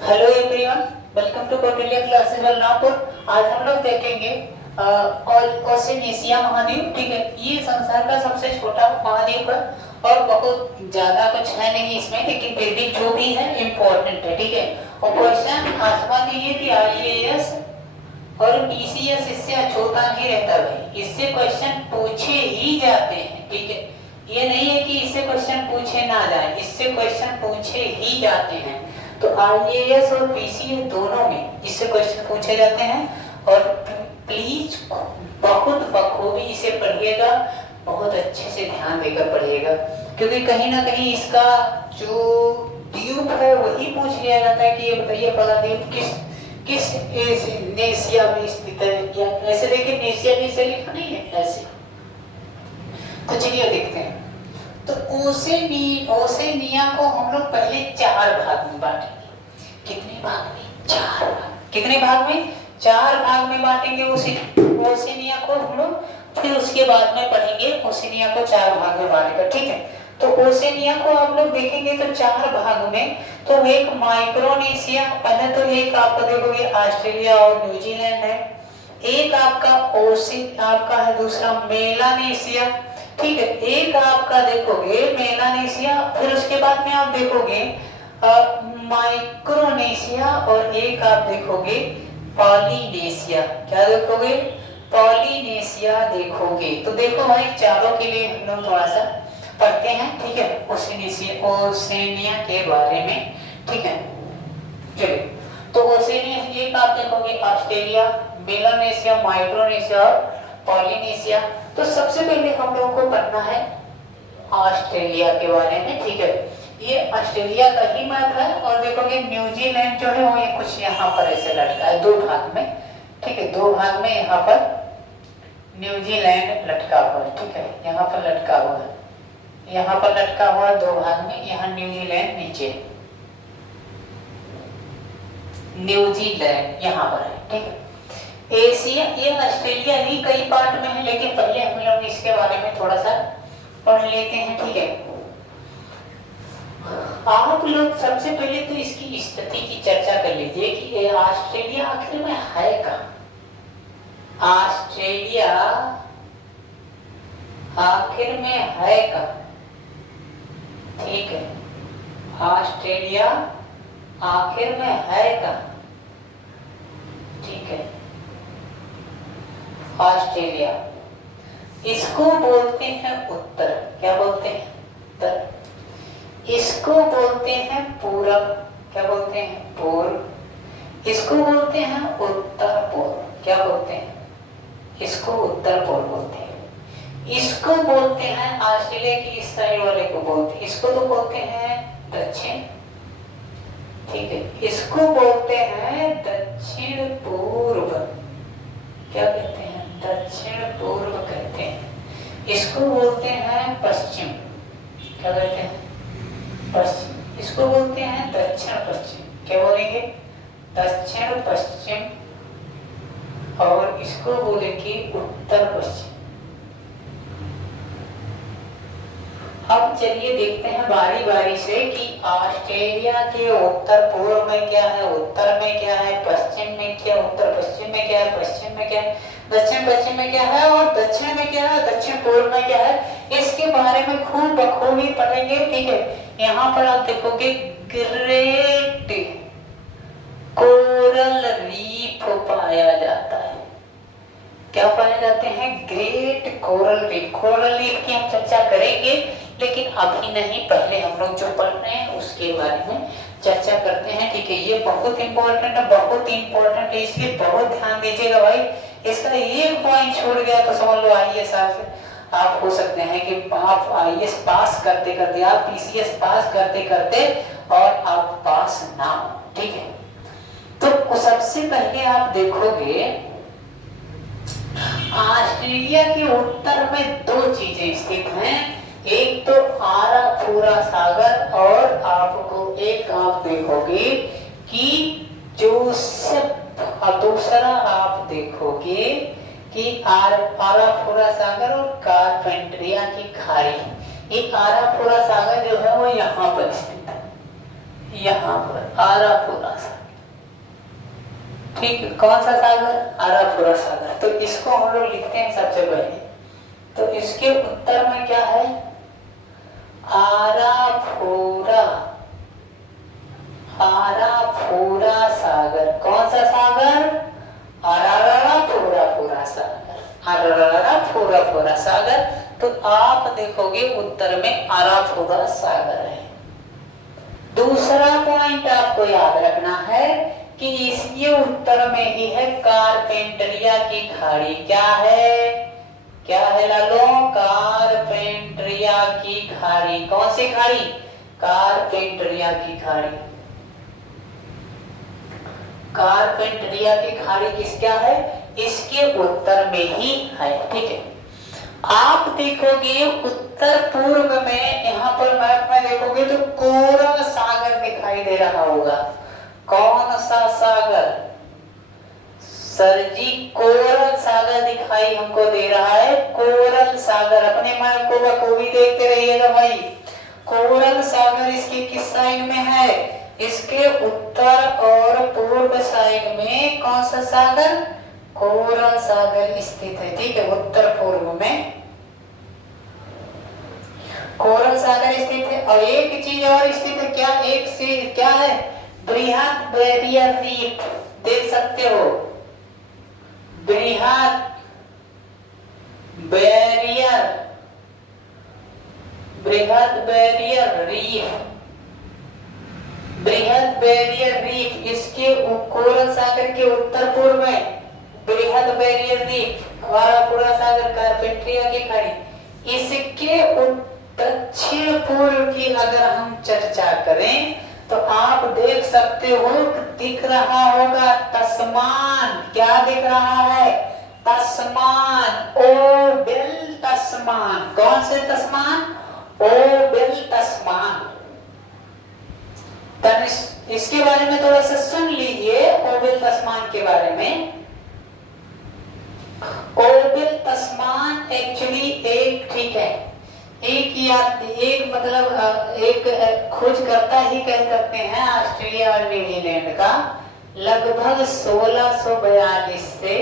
Hello everyone, welcome to Kautilya classes Balrampur. आज हम लोग देखेंगे ओशिनिया महाद्वीप। ठीक है, ये संसार का सबसे छोटा महाद्वीप है और बहुत ज्यादा कुछ है नहीं इसमें, लेकिन फिर भी जो भी है इम्पोर्टेंट है। ठीक है, और क्वेश्चन आसमान ये कि आईएएस और पीसीएस इससे अछूता नहीं रहता भाई, इससे क्वेश्चन पूछे ही जाते हैं। ठीक है, ये नहीं है कि इससे क्वेश्चन पूछे ना जाए, इससे क्वेश्चन पूछे ही जाते हैं। तो आईएएस और पीसीएस दोनों में इससे क्वेश्चन पूछे जाते हैं। और प्लीज बहुत बखूबी इसे पढ़िएगा, बहुत अच्छे से ध्यान देकर पढ़िएगा, क्योंकि कहीं ना कहीं इसका जो द्वीप है वही पूछ लिया जाता है कि ये बताइए प्रायद्वीप किस किस एशिया में स्थित है, या ऐसे देखिए एशिया में से लिखा नहीं है ऐसे। तो चलिए देखते हैं। तो ओसेनिया को हम लोग पहले 4 भाग में बांटेंगे। कितने भाग में? 4 भाग। कितने भाग में? 4 भाग में बांटेंगे ओसेनिया को हम लोग। फिर उसके बाद में पढ़ेंगे ओसेनिया को 4 भाग में बांटेगा। ठीक है, तो ओसेनिया को आप लोग देखेंगे तो 4 भाग में। तो एक माइक्रोनेशिया, पहले तो एक आपको देखोगे ऑस्ट्रेलिया और न्यूजीलैंड है, एक आपका आपका है दूसरा मेलानेशिया। ठीक है, एक आपका देखोगे मेलानेशिया, फिर उसके बाद में आप देखोगे माइक्रोनेशिया, और एक आप देखोगे पॉलिनेशिया। क्या देखोगे? पॉलिनेशिया देखोगे। तो देखो भाई, चारों के लिए हम लोग थोड़ा सा पढ़ते हैं। ठीक है, ओसेनिया के बारे में। ठीक है, चलिए। तो ओसेनिया एक आप देखोगे ऑस्ट्रेलिया, मेलानेशिया, माइक्रोनेशिया और पॉलिनेशिया। तो सबसे पहले हम लोगों को पढ़ना है ऑस्ट्रेलिया के बारे में। ठीक है, ये ऑस्ट्रेलिया का ही मैप है। और देखोगे न्यूजीलैंड जो है वो ये कुछ यहाँ पर ऐसे लटका है 2 भाग में। ठीक है, 2 भाग में यहाँ पर न्यूजीलैंड लटका हुआ है। ठीक है, यहाँ पर लटका हुआ है, यहाँ पर लटका हुआ है 2 भाग में। यहाँ न्यूजीलैंड नीचे, न्यूजीलैंड यहाँ पर है। ठीक है, एशिया, ये ऑस्ट्रेलिया ही कई पार्ट में है, लेकिन पहले हम लोग इसके बारे में थोड़ा सा पढ़ लेते हैं। ठीक है, आप लोग सबसे पहले तो इसकी स्थिति की चर्चा कर लीजिए कि ऑस्ट्रेलिया आखिर में है कहाँ। ऑस्ट्रेलिया आखिर में है कहाँ? ठीक है, ऑस्ट्रेलिया आखिर में है कहाँ? ठीक है, ऑस्ट्रेलिया, इसको बोलते हैं उत्तर। क्या बोलते हैं? उत्तर। इसको बोलते हैं पूरब। क्या बोलते हैं? पूर्व। इसको बोलते हैं उत्तर पूर्व। क्या बोलते हैं? इसको उत्तर पूर्व बोलते हैं। इसको बोलते हैं ऑस्ट्रेलिया की इस साइड वाले को बोलते हैं, इसको तो बोलते हैं दक्षिण। ठीक है, इसको बोलते हैं दक्षिण पूर्व। क्या कहते हैं? दक्षिण पूर्व कहते हैं। इसको बोलते हैं पश्चिम। क्या कहते हैं? पश्चिम। इसको बोलते हैं दक्षिण पश्चिम। क्या बोलेंगे? दक्षिण पश्चिम। और इसको बोलेंगे उत्तर पश्चिम। अब चलिए देखते हैं बारी बारी से कि ऑस्ट्रेलिया के उत्तर पूर्व में क्या है, उत्तर में क्या है, पश्चिम में क्या, उत्तर पश्चिम में क्या है, पश्चिम में क्या है, दक्षिण पश्चिम में क्या है, और दक्षिण में क्या है, दक्षिण पूर्व में क्या है। इसके बारे में खूब बखूबी पढ़ेंगे। ठीक है, यहाँ पर आप देखोगे ग्रेट कोरल रीफ पाया जाता है। क्या पाए जाते हैं? Great coral reef. Coral reef की हम चर्चा करेंगे, लेकिन अभी नहीं, पहले हम लोग जो पढ़ रहे हैं उसके बारे में चर्चा करते हैं। ठीक है, ये बहुत इंपॉर्टेंट है, बहुत इंपॉर्टेंट है, इसलिए बहुत ध्यान दीजिएगा भाई। इसका एक पॉइंट छूट गया तो समझ लो आईएएस आप हो सकते हैं कि आप आईएएस पास करते करते, आप पीसीएस पास करते करते और आप पास ना हो। ठीक है, तो सबसे पहले आप देखोगे ऑस्ट्रेलिया के उत्तर में 2 चीजें स्थित हैं। एक तो आराफोरा सागर, और आपको एक आप देखोगे कि जोसेफ, दूसरा आप देखोगे कि आराफोरा सागर और कारपेंटरिया की खाड़ी। ये आराफोरा सागर जो है वो यहाँ पर स्थित है। यहाँ पर आरापुरा सागर। ठीक है, कौन सा सागर? आरापुरा सागर। तो इसको हम लोग लिखते हैं सबसे पहले, तो इसके उत्तर में क्या है? आरापुरा, आरापुरा सागर। कौन सा सागर? आरापुरा सागर, आरापुरा सागर। तो आप देखोगे उत्तर में आरापुरा सागर है। दूसरा पॉइंट आपको याद रखना है कि इसके उत्तर में ही है कारपेंटरिया की खाड़ी। क्या है? क्या है लालो? कारपेंटरिया की खाड़ी। कौन सी खाड़ी? कारपेंटरिया की खाड़ी। कारपेंटरिया की खाड़ी किस क्या है? इसके उत्तर में ही है। ठीक है, आप देखोगे उत्तर पूर्व में, यहाँ पर मैप में देखोगे तो कोरल सागर दिखाई दे रहा होगा। कौन सा सागर? सर जी, कोरल सागर दिखाई हमको दे रहा है। कोरल सागर, अपने मैप को बखूबी देखते रहिएगा भाई। कोरल सागर इसके किस साइड में है? इसके उत्तर और पूर्व साइड में कौन सा सागर? कोरल सागर स्थित है। ठीक है, उत्तर पूर्व में कोरल सागर स्थित है। और एक चीज और स्थित है, क्या? एक से क्या है? बृहद बैरियर रीफ देख सकते हो। बृहद बैरियर, बृहद बैरियर रीफ, बृहद बैरियर रीफ इसके कोरल सागर के उत्तर पूर्व में बृहद बैरियर रीफ, आरापुरा सागर, कारपेंटरिया की खाड़ी। इसके दक्षिण पूर्व की अगर हम चर्चा करें तो आप देख सकते हो, दिख रहा होगा तस्मान। क्या दिख रहा है? तस्मान, ओ बिल तस्मान। कौन से तस्मान? ओ बिल तस्मान। इसके बारे में थोड़ा सा सुन लीजिए, ओबिल तस्मान के बारे में। ओबिल तस्मान एक्चुअली एक, ठीक है, एक या एक मतलब एक खोजकर्ता ही कह सकते हैं ऑस्ट्रेलिया और न्यूजीलैंड का, लगभग 1642 से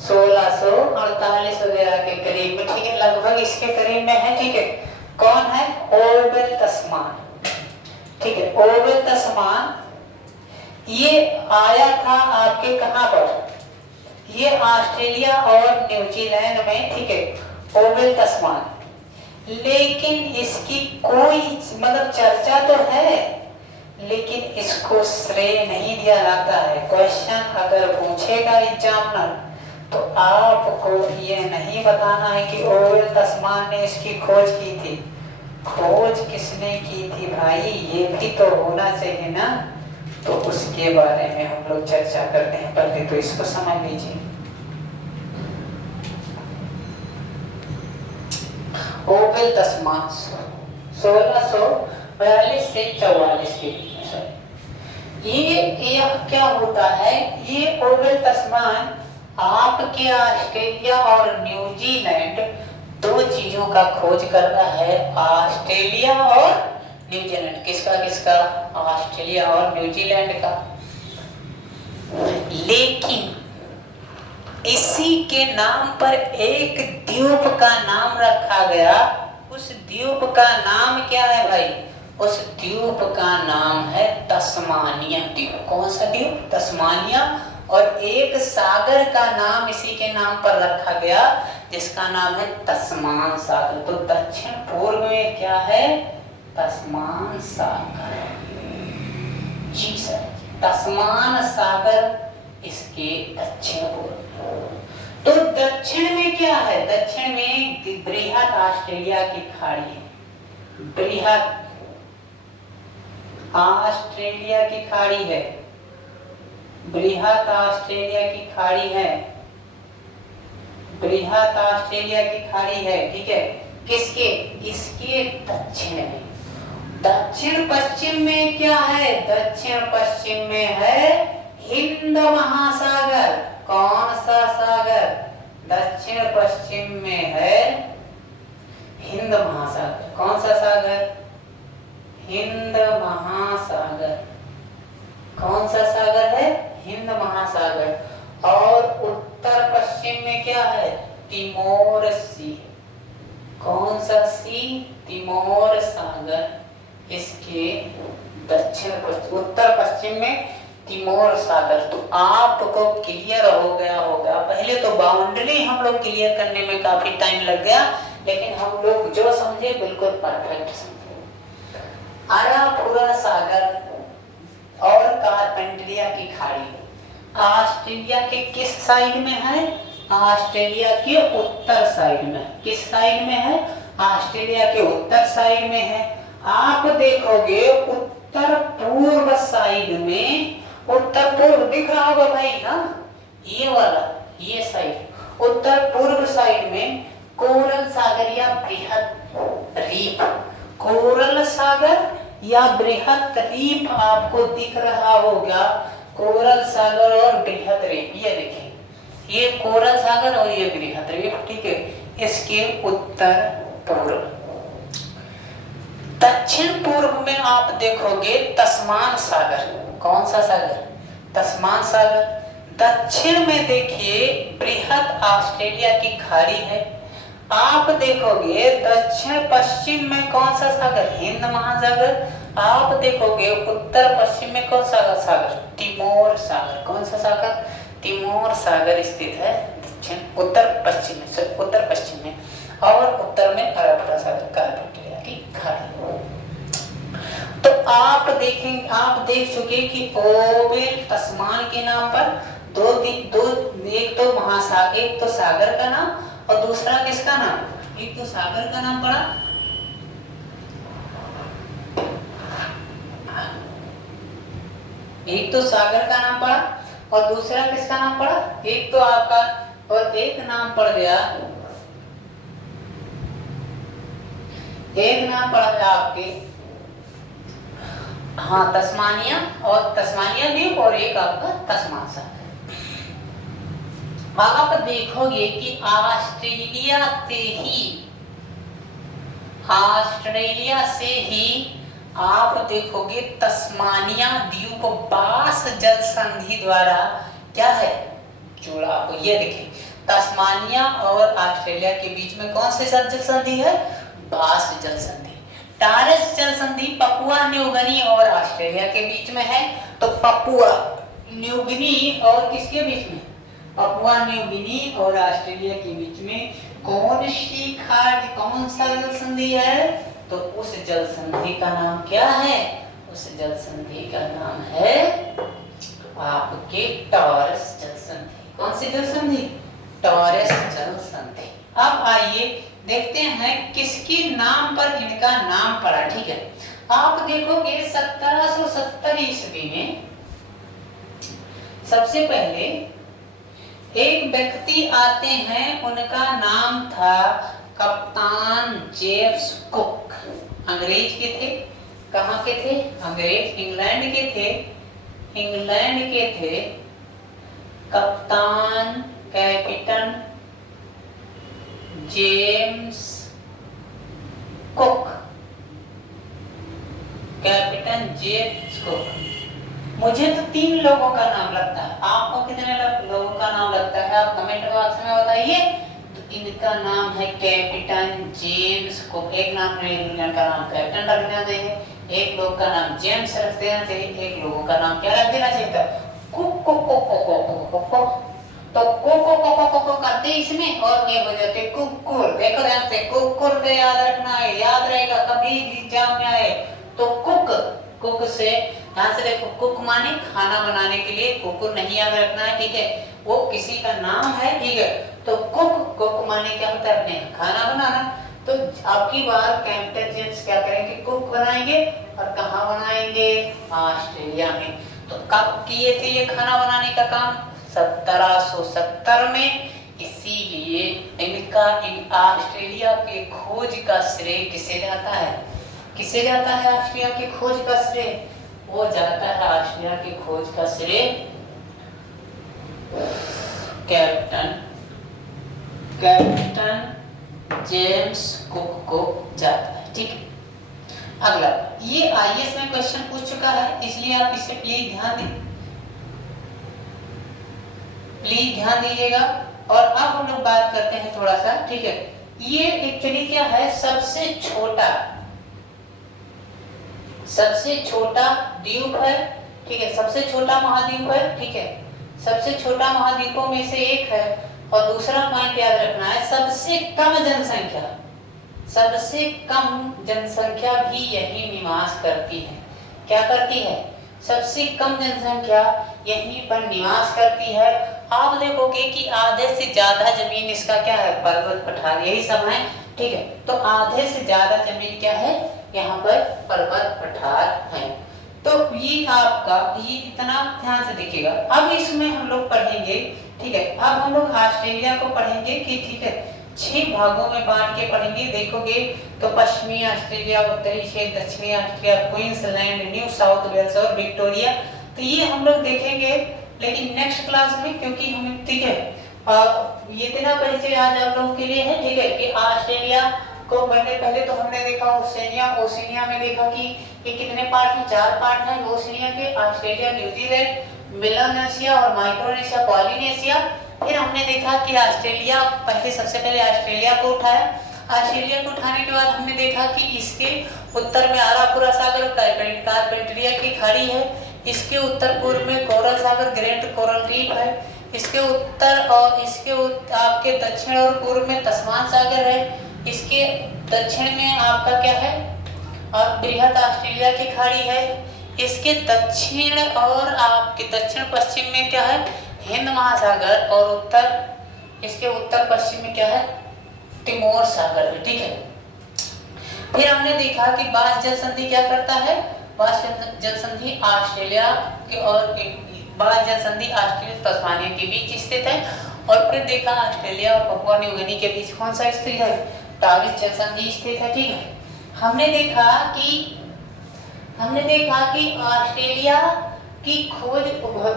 1648 वगैरह के करीब में। ठीक है, लगभग इसके करीब में है। ठीक है, कौन है? ओबिल तस्मान। ठीक है, ओबिल तस्मान ये आया था आपके कहां पर? ये ऑस्ट्रेलिया और न्यूजीलैंड में। ठीक है, ओबिल तस्मान। लेकिन इसकी कोई मतलब चर्चा तो है, लेकिन इसको श्रेय नहीं दिया जाता है। क्वेश्चन अगर पूछेगा एग्जामिनर तो आपको ये नहीं बताना है कि ओबिल तस्मान ने इसकी खोज की थी। खोज किसने की थी भाई, ये भी तो होना चाहिए ना। तो उसके बारे में हम लोग चर्चा करते हैं, पहले तो इसको समझ लीजिए। ओबिल तस्मान 1642 से 44 के बीच में। ये क्या होता है? ये ओबिल तस्मान आपके ऑस्ट्रेलिया और न्यूजीलैंड दो चीजों का खोज कर रहा है। ऑस्ट्रेलिया और न्यूजीलैंड। किसका किसका? ऑस्ट्रेलिया और न्यूजीलैंड का। लेकिन इसी के नाम पर एक द्वीप का नाम रखा गया। उस द्वीप का नाम क्या है भाई? उस द्वीप का नाम है तस्मानिया द्वीप। कौन सा द्वीप? तस्मानिया। और एक सागर का नाम इसी के नाम पर रखा गया जिसका नाम है तस्मान सागर। तो दक्षिण पूर्व में क्या है? तस्मान सागर। जी सर, तस्मान सागर इसके दक्षिण पूर्व। तो दक्षिण में क्या है? दक्षिण में बृहद ऑस्ट्रेलिया की खाड़ी है। बृहद ऑस्ट्रेलिया की खाड़ी है। बृहद ऑस्ट्रेलिया की खाड़ी है। बृहद ऑस्ट्रेलिया की खाड़ी है। ठीक है, किसके? इसके दक्षिण में। दक्षिण पश्चिम में क्या है? दक्षिण पश्चिम में है हिंद महासागर। कौन सा सागर? दक्षिण पश्चिम में है हिंद महासागर। कौन सा सागर? हिंद महासागर। कौन सा सागर है? हिंद महासागर। और उत्तर पश्चिम में क्या है? तिमोर सी। कौन सा सी? तिमोर सागर। इसके दक्षिण उत्तर पश्चिम में तिमोर सागर। तो आपको क्लियर हो गया होगा। पहले तो बाउंड्री हम लोग क्लियर करने में काफी टाइम लग गया, लेकिन हम लोग जो समझे बिल्कुल परफेक्ट समझे। आरापुरा सागर और कारपेंटरिया की खाड़ी ऑस्ट्रेलिया के किस साइड में है? ऑस्ट्रेलिया के उत्तर साइड में। किस साइड में है? ऑस्ट्रेलिया के उत्तर साइड में है। आप देखोगे उत्तर पूर्व साइड में, उत्तर पूर्व दिख रहा होगा भाई ना, ये वाला, ये साइड उत्तर पूर्व साइड में कोरल सागर या बृहत द्वीप, कोरल सागर या बृहत द्वीप आपको दिख रहा होगा। कोरल सागर और बृहत द्वीप, ये देखिए, ये कोरल सागर और ये बृहत द्वीप, ठीक है। इसके उत्तर पूर्व, दक्षिण पूर्व में आप देखोगे तस्मान सागर। कौन सा सागर? तस्मान सागर। दक्षिण में देखिए बृहत ऑस्ट्रेलिया की खाड़ी है। आप देखोगे दक्षिण पश्चिम में कौन सा सागर? हिंद महासागर। आप देखोगे उत्तर पश्चिम में कौन सा सागर? तिमोर सागर। कौन सा सागर? तिमोर सागर स्थित है दक्षिण उत्तर पश्चिम में, उत्तर पश्चिम में। और उत्तर में आरापुरा सागर, कारपेंटरिया की खाड़ी। तो आप देखेंगे, आप देख चुके कि ओबेल तस्मान के नाम पर दो एक तो महासागर, एक तो सागर का नाम और दूसरा किसका नाम? एक तो सागर का नाम पड़ा, एक तो सागर का नाम पड़ा और दूसरा किसका नाम पड़ा? एक तो आपका, और एक नाम पड़ गया, एक नाम पड़ गया आपके, हाँ, तस्मानिया, और तस्मानिया द्वीप, और एक आपका तस्मान सागर। आप देखोगे कि ऑस्ट्रेलिया से ही आप देखोगे तस्मानिया द्वीप बास जल संधि द्वारा क्या है? जुड़ा हो। ये देखिए, तस्मानिया और ऑस्ट्रेलिया के बीच में कौन से जल संधि है? बास जल संधि। टॉरस जल संधि पपुआ न्यू गिनी और ऑस्ट्रेलिया के बीच में है। तो पपुआ न्यू गिनी और किसके बीच में? पपुआ न्यू गिनी और ऑस्ट्रेलिया के बीच में कौन सी खाड़ी, कौन सा जल संधि है? तो उस जल संधि का नाम क्या है? उस जल संधि का नाम है आपके टॉरस जल संधि। कौन सी जल संधि? टॉरस जल संधि। अब आइए देखते हैं किसके नाम पर इनका नाम पड़ा, ठीक है। आप देखोगे 1770 ईस्वी में सबसे पहले एक व्यक्ति आते हैं, उनका नाम था कप्तान जेम्स कुक। अंग्रेज के थे। कहाँ के थे? अंग्रेज, इंग्लैंड के थे, इंग्लैंड के थे। कप्तान, captain James cook, captain James cook. मुझे तो 3 लोगों का नाम लगता है, आपको कितने लोगों का नाम लगता है? आप कमेंट बॉक्स में बताइए। तो इनका नाम है कैप्टन जेम्स कुक। एक नाम इंग्लैंड का नाम कैप्टन रख देना चाहिए, एक लोग का नाम जेम्स रख देना चाहिए, एक लोगों का नाम क्या रख देना चाहिए? Cook cook cook cook cook cook. तो कोको कोको कोको करते इसमें और ये हो जाते कुकुर। देखो ध्यान से, कुकुर से याद रखना है, याद रहेगा कभी एग्जाम में आए तो। कुक, कुक से ध्यान से देखो, कुक माने खाना बनाने के लिए, कुकुर नहीं याद रखना है, ठीक है। वो किसी का नाम है, ठीक है। तो कुक, कुक माने क्या होता है? अपने खाना बनाना। तो आपकी बार कैप्टन जेम्स क्या करेंगे? कुक बनाएंगे। और कहाँ बनाएंगे? ऑस्ट्रेलिया में। तो कब किए थे ये खाना बनाने का काम? 1770 में। इसीलिए इनका ऑस्ट्रेलिया के खोज का श्रेय किसे जाता है? किसे जाता है ऑस्ट्रेलिया की खोज का श्रेय? वो जाता है ऑस्ट्रेलिया की खोज का श्रेय कैप्टन जेम्स कुक को जाता है, ठीक है। अगला, ये ये आईएएस में क्वेश्चन पूछ चुका है, इसलिए आप इसे प्लीज ध्यान दीजिएगा। और अब हम लोग बात करते हैं थोड़ा सा, ठीक है। ये एक्चुअली क्या है, सबसे छोटा द्वीप है, ठीक है, सबसे छोटा महाद्वीप है, ठीक है, सबसे छोटा महाद्वीपों में से एक है। और दूसरा पॉइंट याद रखना है, सबसे कम जनसंख्या भी यही निवास करती है। क्या करती है? सबसे कम जनसंख्या यहीं पर निवास करती है। आप देखोगे कि आधे से ज्यादा जमीन इसका क्या है, पर्वत पठार, यही सब है, ठीक है। तो आधे से ज्यादा जमीन क्या है, यहाँ पर पर्वत पठार है। तो ये आपका ये इतना ध्यान से देखिएगा। अब इसमें हम लोग पढ़ेंगे, ठीक है, अब हम लोग ऑस्ट्रेलिया को पढ़ेंगे कि ठीक है 6 भागों में बांट के पढ़ेंगे। देखोगे तो पश्चिमी ऑस्ट्रेलिया, उत्तरी क्षेत्र, दक्षिणी Australia, Queensland, New South Wales और विक्टोरिया, तो ये हम लोग देखेंगे लेकिन नेक्स्ट क्लास में, क्योंकि हम, ठीक है, ये इतना परिचय आज आप लोगों के लिए है, ठीक है, कि ऑस्ट्रेलिया को पहले तो हमने देखा ओशिनिया में देखा कि ये कितने पार्ट हैं, 4 पार्ट हैं ओशिनिया के, ऑस्ट्रेलिया, न्यूजीलैंड, मेलानेशिया और माइक्रोनेशिया, पॉलिनेशिया। फिर हमने देखा कि ऑस्ट्रेलिया, सबसे पहले ऑस्ट्रेलिया को उठाया। ऑस्ट्रेलिया को उठाने के बाद हमने देखा कि इसके उत्तर में आरापुरा सागर और कारपेंटरिया की खाड़ी है, इसके उत्तर पूर्व में कोरल सागर, ग्रेट कोरल रीफ है, इसके उत्तर और इसके आपके दक्षिण और पूर्व में तस्मान सागर है, इसके दक्षिण में आपका क्या है, और बृहद ऑस्ट्रेलिया की खाड़ी है, इसके दक्षिण और आपके दक्षिण पश्चिम में क्या है, हिंद महासागर, और इसके उत्तर पश्चिम में क्या है, तिमोर सागर है, ठीक है। फिर हमने देखा कि बास जल संधि क्या करता है, बास जल संधि ऑस्ट्रेलिया और बास जल संधि ऑस्ट्रेलिया तस्मानिया के बीच स्थित है। और फिर देखा ऑस्ट्रेलिया और पपुआ न्यू गिनी के बीच कौन सा स्थित है, टाविस जल संधि स्थित है, ठीक है। हमने देखा कि ऑस्ट्रेलिया की खोज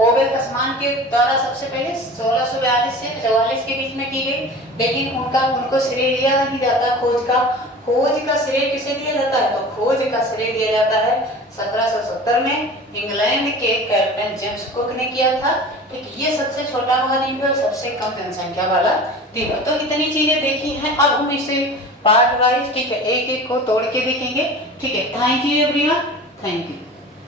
ओवेल तस्मान के द्वारा सबसे पहले 1642 से 44 के बीच में की गई, लेकिन उनको श्रेय दिया नहीं जाता खोज का श्रेय किसे दिया जाता है, तो खोज का श्रेय दिया जाता है 1770 में इंग्लैंड के कैप्टन जेम्स कुक ने किया था, ठीक। ये सबसे छोटा महाद्वीप है और सबसे कम जनसंख्या वाला द्वीप है। तो इतनी चीजें देखी हैं, अब हम इसे पार्ट वाइज, ठीक है, एक एक को तोड़ के देखेंगे, ठीक है। Thank you everyone, thank you.